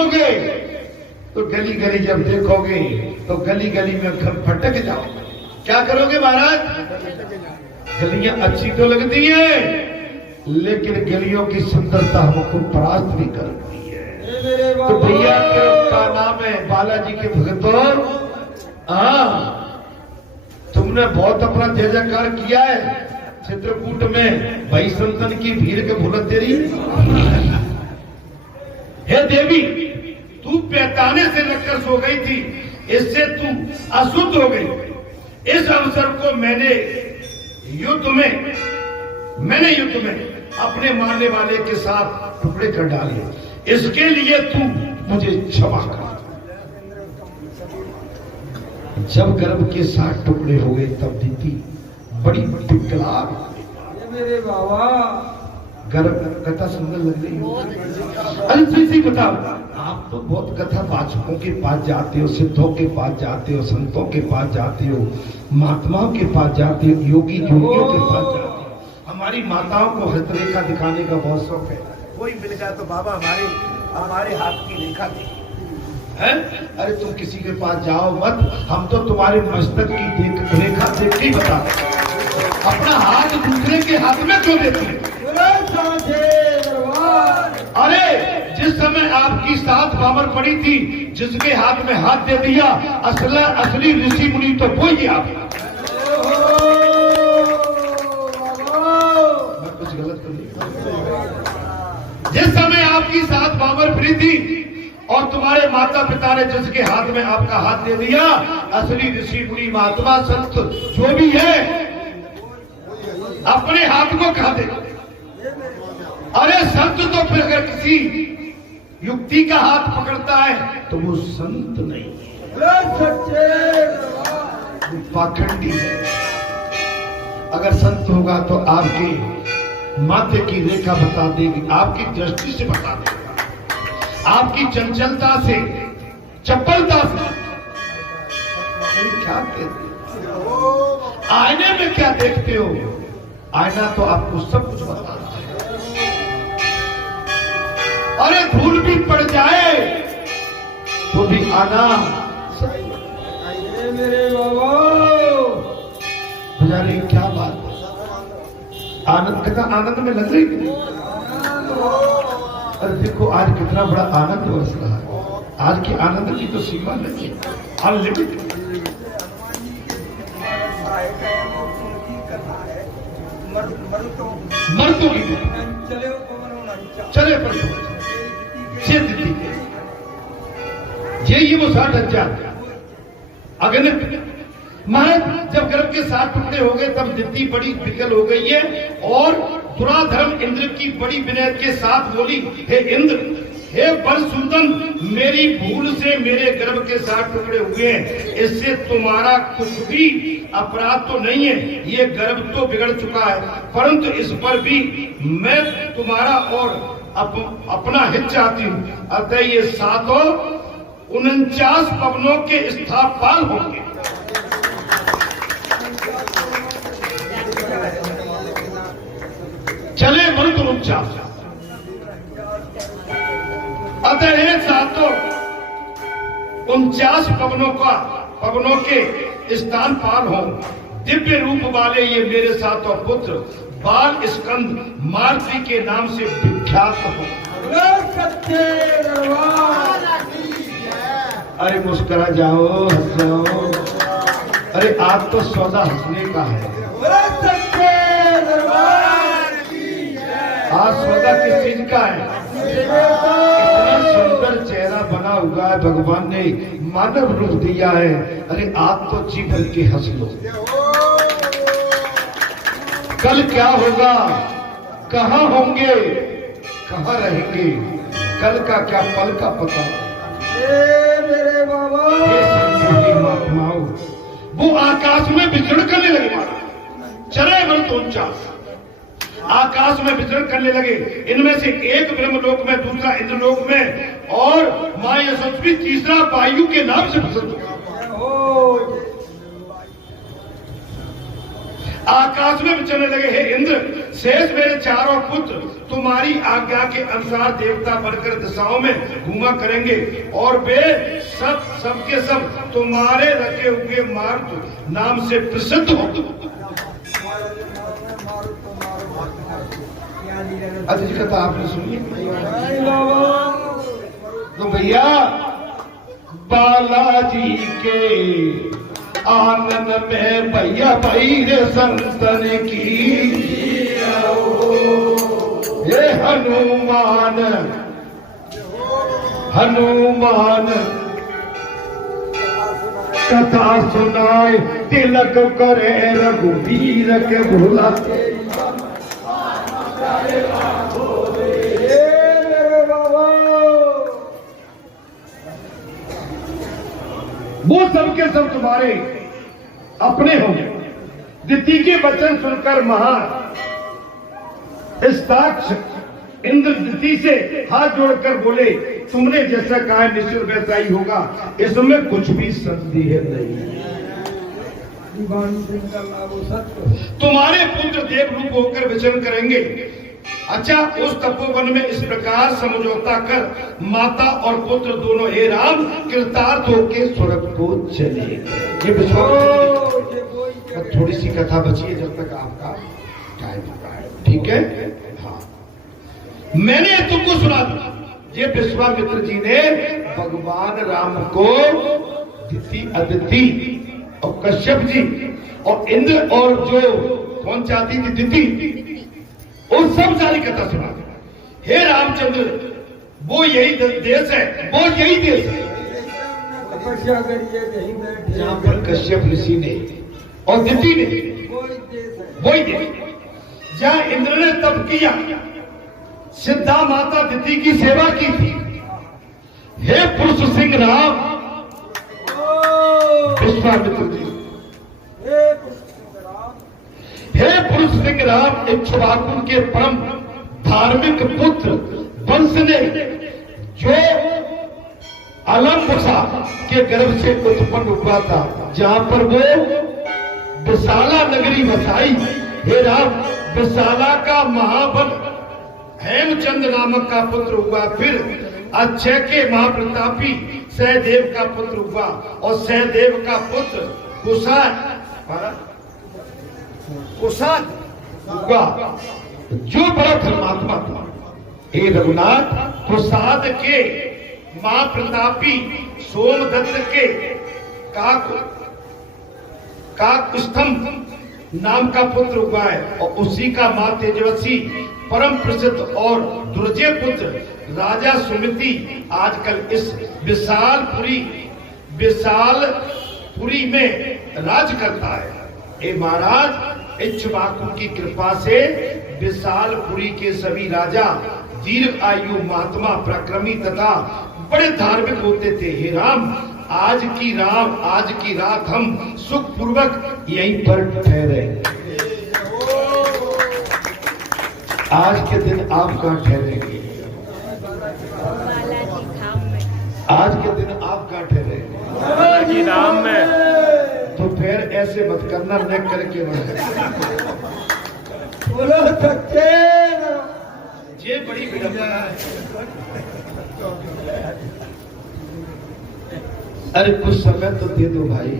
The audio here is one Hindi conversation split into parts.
घूमोगे तो गली गली जब देखोगे तो गली गली में घर भटक जाओ। क्या करोगे महाराज? गलियां अच्छी तो लगती है लेकिन गलियों की सुंदरता हमको परास्त भी करती है। तो भैया का नाम है बालाजी के भक्तों। हाँ, तुमने बहुत अपना जय जयकार किया है चित्रकूट में, भाई संतन की भीड़ के भूलत तेरी। हे देवी, तू पैताने से लगकर सो गई थी, इससे तू अशुद्ध हो गई। इस अवसर को मैंने युद्ध में अपने मारने वाले के साथ टुकड़े कर डाले, इसके लिए तू मुझे क्षमा कर। जब गर्भ के 7 टुकड़े हो गए तब दीदी बड़ी विकलांग। मेरे बाबा गर्भ कथा सुंदर लग रही है। अरे फिर बताओ, आप तो बहुत कथा वाचकों के पास जाते हो, सिद्धों के पास जाते हो, संतों के पास जाते हो, महात्माओं के पास जाते हो, योगी योगियों के पास जाते हो। हमारी माताओं को हस्तरेखा दिखाने का बहुत शौक है। कोई मिल जाए तो बाबा हमारे हाथ की रेखा देखिए है। अरे तुम किसी के पास जाओ मत, हम तो तुम्हारे मस्तक की रेखा देख के बता दें। अपना हाथ दूसरे के हाथ में क्यों देते हैं? अरे जिस समय आपकी 7 बाबर पड़ी थी, जिसके हाथ में हाथ दे दिया असली ऋषि मुनि तो वो ही आप। मैं कुछ गलत कर दिया। जिस समय आपकी 7 बाबर पड़ी थी और तुम्हारे माता पिता ने जिसके हाथ में आपका हाथ दे दिया, असली ऋषि मुनि महात्मा संत जो भी है अपने हाथ को कहा दे। अरे संत तो फिर अगर किसी युक्ति का हाथ पकड़ता है तो वो संत नहीं, वो पाखंडी है। अगर संत होगा तो आपके माथे की रेखा बता देगी, आपकी दृष्टि से बता देगा, आपकी चंचलता से, चपलता से। क्या कहते हो? आईने में क्या देखते हो? आईना तो आपको सब कुछ बताता है। अरे धूल भी पड़ जाए तो भी आना। मेरे बाबा बेचारे क्या बात, आनंद कितना आनंद में लग रही थी। अरे देखो आज कितना बड़ा आनंद बरस रहा है। आज के आनंद की तो सीमा नहीं है, अनलिमिटेड। मर्दों की चले पर ये वो 60,000 अगणित। महाराज जब गर्भ के 7 टुकड़े हो गए तब दित्ती बड़ी विकल हो गई है और दुराधर्म इंद्र की बड़ी विनय के साथ बोली, हे इंद्र, हे बलसूदन, मेरी भूल से मेरे गर्भ के 7 टुकड़े हुए हैं, इससे तुम्हारा कुछ भी अपराध तो नहीं है, ये गर्भ तो बिगड़ चुका है, परंतु इस पर भी मैं तुम्हारा और अपना हित चाहती हूँ। अतः ये 49 पवनों के स्थापाल होंगे। चले मरुत 49। अतः ये 49 पवनों के स्थान पाल हो। दिव्य रूप वाले ये मेरे 7 पुत्र बाल स्कंद मारुति के नाम से विख्यात हो। अरे मुस्कुरा जाओ, हंस जाओ। अरे आज तो सौदा हंसने का है। आज सौदा किस चीज का है? इतना सुंदर चेहरा बना हुआ है, भगवान ने मानव रूप दिया है। अरे आप तो जी भर के हंस लो। कल क्या होगा, कहाँ होंगे, कहाँ रहेंगे, कल का क्या पल का पता। मेरे बाबा महात्माओं वो आकाश में विचरण करने लगे। महाराज चले बल 49 आकाश में विचरण करने लगे। इनमें से एक ब्रह्मलोक में, दूसरा इंद्रलोक में और मां यशस्वी तीसरा वायु के नाम से प्रसिद्ध हुआ। आकाश में विचरने लगे। हे इंद्र, शेष मेरे चारों पुत्र तुम्हारी आज्ञा के अनुसार देवता बनकर दिशाओं में घूमा करेंगे और वे सबके सब तुम्हारे रखे हुए मार्ग नाम से प्रसिद्ध होंगे। अच्छी कथा आपने सुनी तो भैया, बालाजी के आंगन में भैया भाई रे संतन की, ये हनुमान कथा सुनाए, तिलक करे रघुवीर के भोला। वो सबके सब तुम्हारे अपने होंगे। दिति के वचन सुनकर महान स्ताक्ष इंद्र दिति से हाथ जोड़कर बोले, तुमने जैसा कहा निश्चय वैसा ही होगा, इसमें कुछ भी संदेह नहीं। तुम्हारे पुत्र देव रूप होकर विचरण करेंगे। अच्छा, उस तपोवन में इस प्रकार समझौता कर माता और पुत्र दोनों हे राम कृतार्थ होके स्वर्ग को चले गए। ये विश्वामित्र, थोड़ी सी कथा बची है जब तक आपका टाइम होगा, ठीक है? हाँ, मैंने तुमको सुना दिया। ये विश्वामित्र जी ने भगवान राम को दिति, अदिति और कश्यप जी और इंद्र और जो कौन चाहती थी दिति, और सब सारी कथा सुना दी। हे रामचंद्र, वो यही देश है, वो यही देश है जहां पर कश्यप ऋषि ने और दिति ने, वही देश जहां इंद्र ने तप किया, सिद्धा माता दिति की सेवा की थी। हे पुरुष सिंह राम विश्वामित्र जी, हे पुरुष सिंह राम इक्ष्वाकु के परम धार्मिक पुत्र वंश ने जो अलम्बुसा के गर्भ से उत्पन्न हुआ था, जहां पर वो विशाला नगरी बसाई। हे राम, विशाला का महाबल हेमचंद नामक का पुत्र हुआ, फिर अक्षय के महाप्रतापी सहदेव का पुत्र हुआ और सहदेव का पुत्र कुशाद हुआ जो बड़ा धर्मात्मा था। हे रघुनाथ, कुशाद के महाप्रतापी सोमदत्त के काकस्तंभ नाम का पुत्र हुआ है और उसी का मां तेजस्वी परम प्रसिद्ध और दुर्जय पुत्र राजा सुमिति आजकल इस विशालपुरी में राज करता है। हे महाराज, इक्ष्वाकु की कृपा से विशालपुरी के सभी राजा दीर्घ आयु, महात्मा, पराक्रमी तथा बड़े धार्मिक होते थे। हे राम, आज की रात हम सुख पूर्वक यहीं पर ठहरे। आज के दिन आप कहाँ ठहरेंगे? आज के दिन आप कहाँ ठहरेंगे? नाम में। तो फिर ऐसे मत करना, न करके बोलो सच्चे। ये बड़ी विडंबना है। अरे कुछ समय तो दे दो भाई।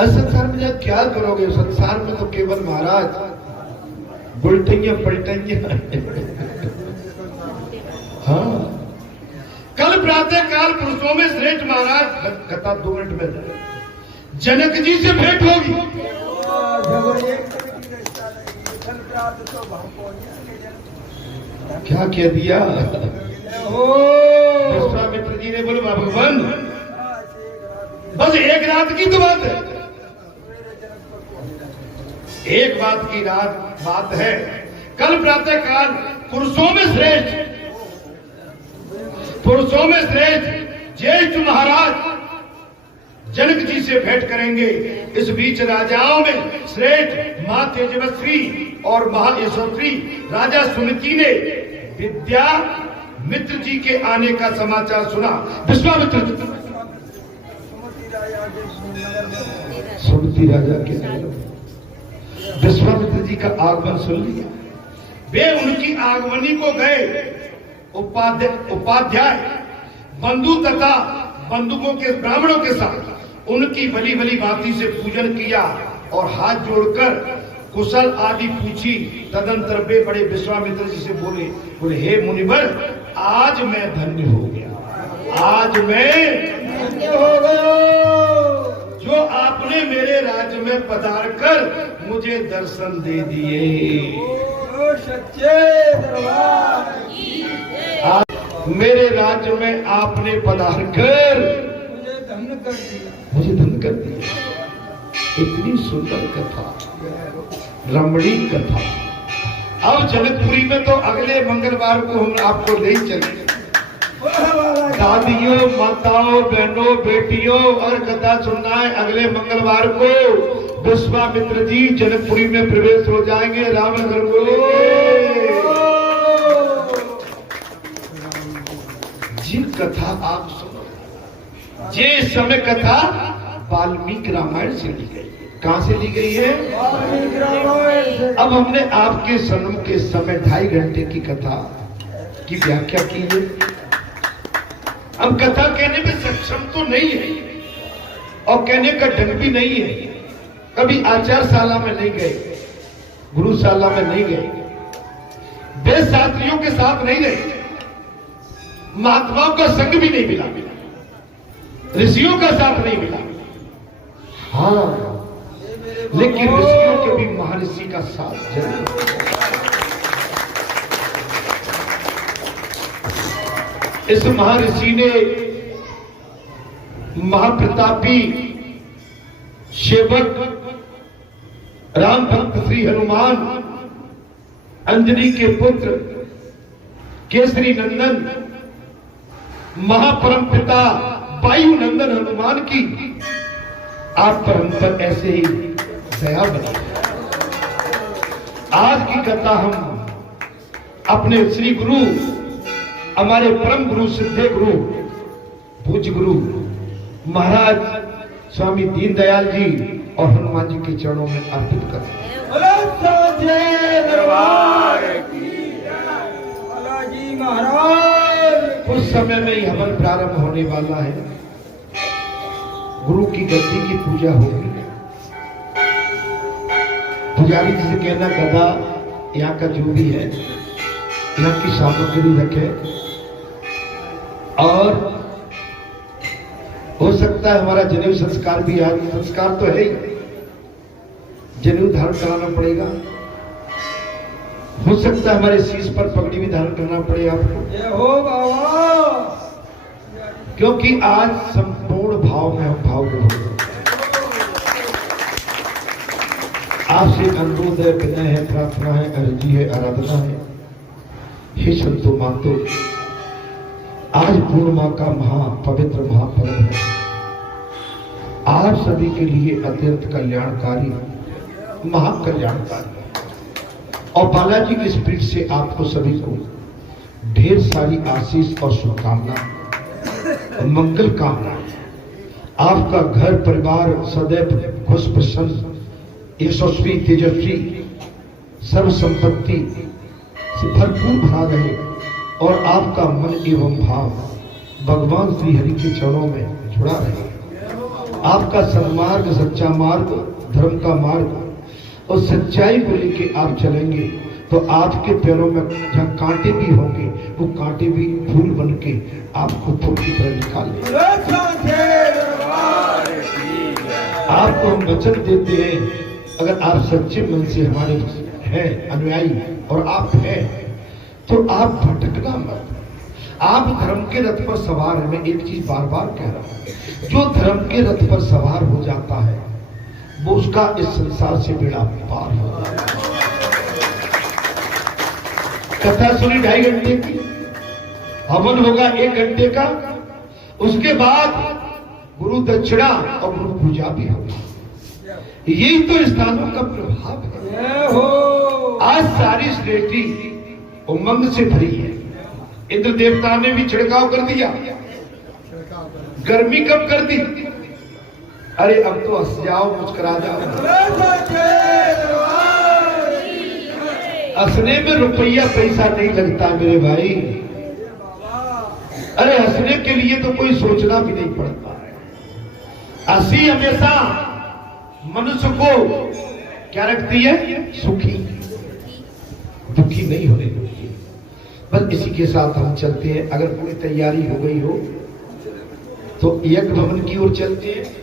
संसार में जाकर क्या करोगे? संसार में तो केवल महाराज बुलटियां पलटियां। हाँ, कल प्रातः काल पुरुषों में श्रेष्ठ महाराज, कथा 2 मिनट में जनक जी से भेंट होगी। क्या कह दिया विश्वामित्र जी ने? बोले भगवान, बस एक रात की तो बात है, एक बात है। कल प्रातः काल पुरुषों में श्रेष्ठ ज्येष्ठ महाराज जनक जी से भेंट करेंगे। इस बीच राजाओं में श्रेष्ठ मां तेजस्वी और महायशस्वी राजा सुमिति ने विद्यामित्र जी के आने का समाचार सुना। विश्वामित्र सुमति राजा के नगर में विश्वामित्र जी का आगमन सुन लिया। वे उनकी आगमनी को गए उपाध्याय बंधु तथा बंधुकों के ब्राह्मणों के साथ उनकी भली भली भांति से पूजन किया और हाथ जोड़कर कुशल आदि पूछी। तदंतर वे बड़े विश्वामित्र जी से बोले हे मुनिवर, आज मैं धन्य हो गया, आज मैं धन्य हो गया जो आपने मेरे राज्य में पधार कर मुझे दर्शन दे दिए। ओ सच्चे दरबार आज मेरे राज्य में आपने पधार कर मुझे धन्य कर दिया, मुझे धन्य कर दिया। इतनी सुंदर कथा, रमणीक कथा। अब जनकपुरी में तो अगले मंगलवार को हम आपको ले चलेंगे। दादियों, माताओं, बहनों, बेटियों और कथा सुनना है। अगले मंगलवार को विश्वामित्र जी जनकपुरी में प्रवेश हो जाएंगे। रावण गर्भ जी कथा आप सुनो। ये समय कथा वाल्मीकि रामायण से ली गई। कहां से ली गई है? वाल्मीकि रामायण से। अब हमने आपके जन्म के समय 2.5 घंटे की कथा की व्याख्या की है। हम कथा कहने में सक्षम तो नहीं है और कहने का ढंग भी नहीं है। कभी आचारशाला में नहीं गए, गुरुशाला में नहीं गए, वे साथियों के साथ नहीं रहे, महात्माओं का संग भी नहीं मिला, ऋषियों का साथ नहीं मिला। हाँ, लेकिन ऋषियों के भी महर्षि का साथ जरूर। इस महर्षि ने महाप्रतापी सेवक राम भक्त श्री हनुमान, अंजनी के पुत्र केसरी नंदन, महापरम पिता वायु नंदन हनुमान की आप पर हम पर ऐसे ही दया बनी। आज की कथा हम अपने श्री गुरु, हमारे परम गुरु, सिद्धे गुरु, पूज्य गुरु महाराज स्वामी दीनदयाल जी और हनुमान जी के चरणों में अर्पित करते हैं। कुछ समय में ही हवन प्रारंभ होने वाला है। गुरु की गद्दी की पूजा होगी। पुजारी जी से कहना गदा यहाँ का जो भी है यहाँ की सामग्री रखे और हो सकता है हमारा जनेऊ संस्कार भी आज, संस्कार तो है ही, जनेऊ धारण कराना पड़ेगा। हो सकता है हमारे शीश पर पगड़ी भी धारण करना पड़े आपको। जय हो बाबा, क्योंकि आज संपूर्ण भाव में हम भाव हो। आपसे अनुरोध है, विनय है, प्रार्थना है, अर्जी है, आराधना है। हे संतो मातो, आज पूर्णिमा का पवित्र महापर्व है। आप सभी के लिए अत्यंत कल्याणकारी, महाकल्याणकारी और बालाजी की स्पिरिट से आपको सभी को ढेर सारी आशीष और शुभकामना, मंगल कामना। आपका घर परिवार सदैव खुश प्रसन्न, यशस्वी, तेजस्वी, सर्व संपत्ति से भरपूर भरा रहे और आपका मन एवं भाव भगवान श्री हरि के चरणों में जुड़ा रहे। आपका सन्मार्ग, सच्चा मार्ग, धर्म का मार्ग और सच्चाई को लेके आप चलेंगे तो आपके पैरों में जहाँ कांटे भी होंगे वो कांटे भी फूल बन के आपको फूल की तरह निकालेंगे। आपको हम वचन देते हैं, अगर आप सच्चे मन से हमारे हैं अनुयायी और आप हैं तो आप भटकना मत। आप धर्म के रथ पर सवार हैं। मैं एक चीज बार बार कह रहा हूं, जो धर्म के रथ पर सवार हो जाता है वो उसका इस संसार से बेड़ा पार हो जाता है। कथा सुनी 2.5 घंटे की, हवन होगा 1 घंटे का, उसके बाद गुरु दक्षिणा और गुरु पूजा भी होगी। यही तो स्थानों का प्रभाव है। आज सारी सृष्टि उमंग से भरी है। इंद्र देवता ने भी छिड़काव कर दिया। गर्मी कब कर दी? अरे अब तो हंस जाओ, मुस्कुरा जाओ। सच्चे दरबार की जय। हंसने में रुपया पैसा नहीं लगता मेरे भाई। अरे हंसने के लिए तो कोई सोचना भी नहीं पड़ता है। हंसी हमेशा मनुष्य को क्या रखती है? सुखी, दुखी नहीं होने देती। बस इसी के साथ हम चलते हैं। अगर पूरी तैयारी हो गई हो तो यज्ञ भवन की ओर चलते हैं।